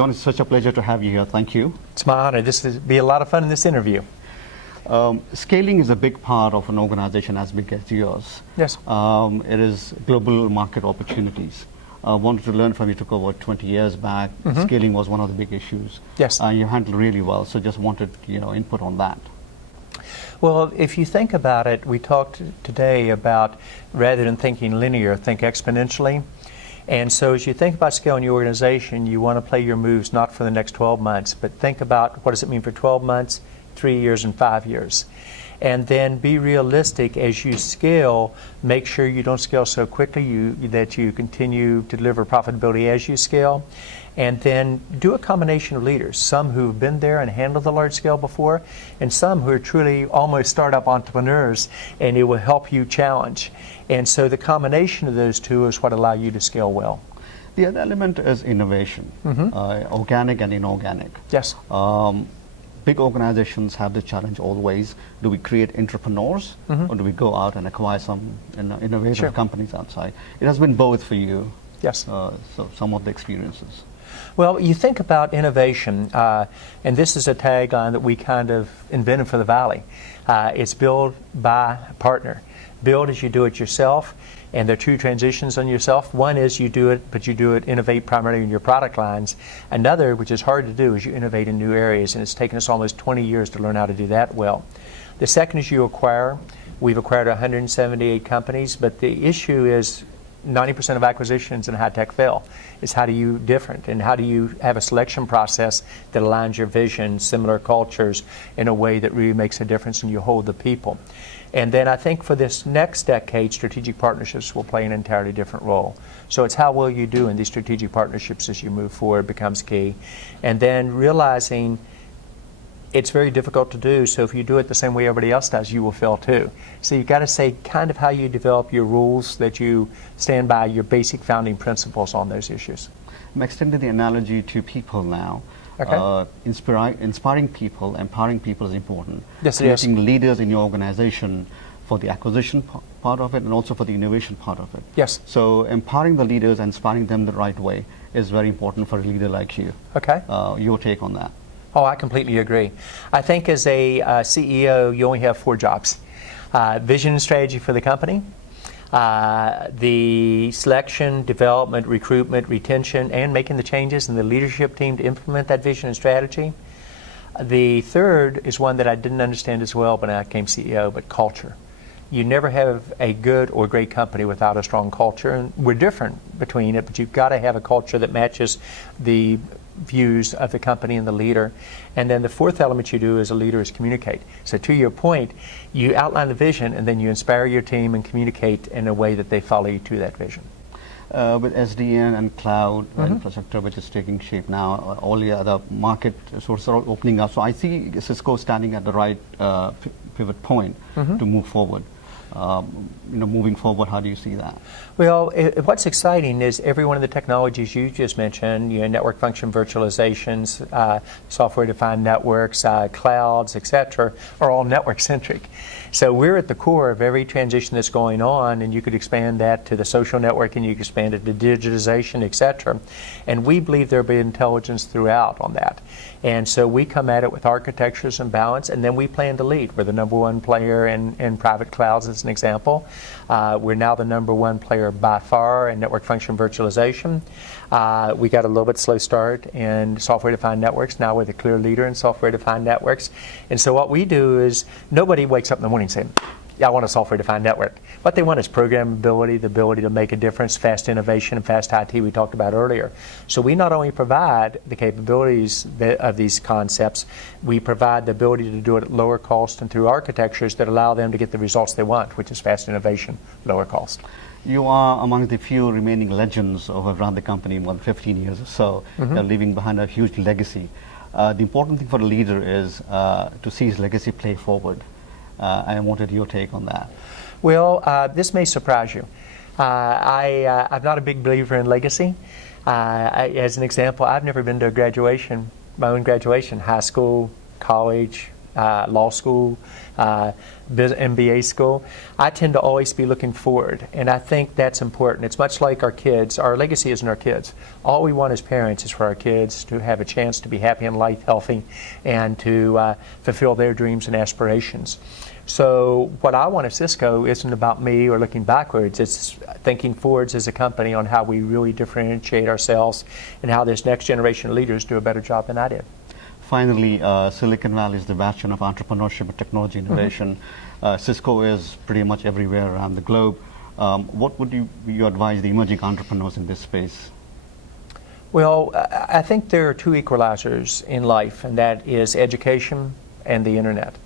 John, it's such a pleasure to have you here. Thank you. It's my honor. This will be a lot of fun in this interview. Scaling is a big part of an organization as big as yours. Yes. It is global market opportunities. I wanted to learn from you. Took over 20 years back. Scaling was one of the big issues. Yes. You handled really well. So just wanted input on that. Well, if you think about it, we talked today about rather than thinking linear, think exponentially. And so as you think about scaling your organization, you want to play your moves not for the next 12 months, but think about what does it mean for 12 months, 3 years, and 5 years. And then be realistic as you scale. Make sure you don't scale so quickly that you continue to deliver profitability as you scale. And then do a combination of leaders, some who've been there and handled the large scale before, and some who are truly almost startup entrepreneurs, and it will help you challenge. And so the combination of those two is what allow you to scale well. The other element is innovation, organic and inorganic. Yes. Big organizations have the challenge always. Do we create entrepreneurs or do we go out and acquire some innovative companies outside? It has been both for you. Yes. So some of the experiences. Well, you think about innovation, and this is a tagline that we kind of invented for the Valley. It's build, buy, partner. Build as you do it yourself, and there are two transitions on yourself. One is you do it, but you do it, innovate primarily in your product lines. Another, which is hard to do, is you innovate in new areas, and it's taken us almost 20 years to learn how to do that well. The second is you acquire. We've acquired 178 companies, but the issue is 90% of acquisitions in high tech fail. Is how do you different, and how do you have a selection process that aligns your vision, similar cultures, in a way that really makes a difference and you hold the people. And then I think for this next decade, strategic partnerships will play an entirely different role. So it's how well you do in these strategic partnerships as you move forward becomes key. And then realizing it's very difficult to do, so if you do it the same way everybody else does, you will fail too. So you've got to say kind of how you develop your rules, that you stand by your basic founding principles on those issues. I'm extending the analogy to people now. Okay. Inspiring people, empowering people is important. Yes, it is. Creating leaders in your organization for the acquisition part of it and also for the innovation part of it. Yes. So empowering the leaders and inspiring them the right way is very important for a leader like you. Okay. Your take on that? Oh, I completely agree. I think as a CEO, you only have 4 jobs. Vision and strategy for the company, the selection, development, recruitment, retention, and making the changes in the leadership team to implement that vision and strategy. The third is one that I didn't understand as well when I became CEO, but culture. You never have a good or great company without a strong culture, and we're different between it, but you've got to have a culture that matches the views of the company and the leader. And then the fourth element you do as a leader is communicate. So to your point, you outline the vision and then you inspire your team and communicate in a way that they follow you to that vision. With SDN and cloud infrastructure, which is taking shape now, all the other market sources are opening up. So I see Cisco standing at the right pivot point to move forward. Moving forward, how do you see that? Well, what's exciting is every one of the technologies you just mentioned, network function virtualizations, software-defined networks, clouds, etc., are all network-centric. So we're at the core of every transition that's going on, and you could expand that to the social networking, you could expand it to digitization, etc. And we believe there'll be intelligence throughout on that. And so we come at it with architectures and balance, and then we plan to lead. We're the #1 player in private clouds, as an example. We're now the #1 player by far in network function virtualization. We got a little bit slow start in software-defined networks. Now we're the clear leader in software-defined networks. And so what we do is, nobody wakes up in the morning saying, yeah, I want a software-defined network. What they want is programmability, the ability to make a difference, fast innovation, and fast IT we talked about earlier. So we not only provide the capabilities of these concepts, we provide the ability to do it at lower cost and through architectures that allow them to get the results they want, which is fast innovation, lower cost. You are among the few remaining legends who have run the company more than 15 years or so. They're leaving behind a huge legacy. The important thing for a leader is to see his legacy play forward. I wanted your take on that. Well, this may surprise you. I'm not a big believer in legacy. As an example, I've never been to a graduation, my own graduation, high school, college, law school, MBA school. I tend to always be looking forward, and I think that's important. It's much like our kids. Our legacy isn't our kids. All we want as parents is for our kids to have a chance to be happy in life, healthy, and to fulfill their dreams and aspirations. So what I want at Cisco isn't about me or looking backwards. It's thinking forwards as a company on how we really differentiate ourselves and how this next generation of leaders do a better job than I did. Finally, Silicon Valley is the bastion of entrepreneurship and technology innovation. Cisco is pretty much everywhere around the globe. What would you advise the emerging entrepreneurs in this space? Well, I think there are two equalizers in life, and that is education and the internet.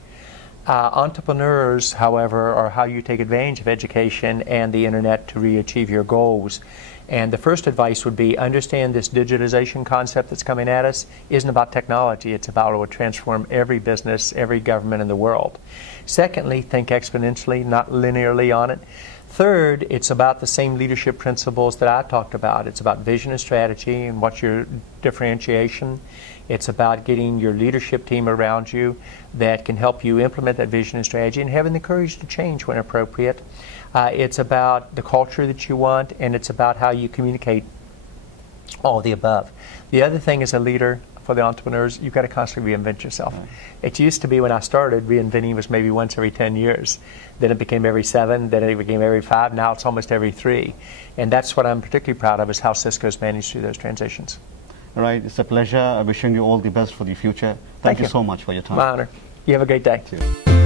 Entrepreneurs, however, are how you take advantage of education and the internet to achieve your goals. And the first advice would be understand this digitization concept that's coming at us isn't about technology. It's about it will transform every business, every government in the world. Secondly, think exponentially, not linearly on it. Third, it's about the same leadership principles that I talked about. It's about vision and strategy and what's your differentiation. It's about getting your leadership team around you that can help you implement that vision and strategy and having the courage to change when appropriate. It's about the culture that you want, and it's about how you communicate all of the above. The other thing as a leader for the entrepreneurs, you've got to constantly reinvent yourself. Right. It used to be when I started, reinventing was maybe once every 10 years. Then it became every 7, then it became every 5, now it's almost every 3. And that's what I'm particularly proud of, is how Cisco's managed through those transitions. All right, it's a pleasure. I'm wishing you all the best for the future. Thank you so much for your time. My honor. You have a great day. Cheers.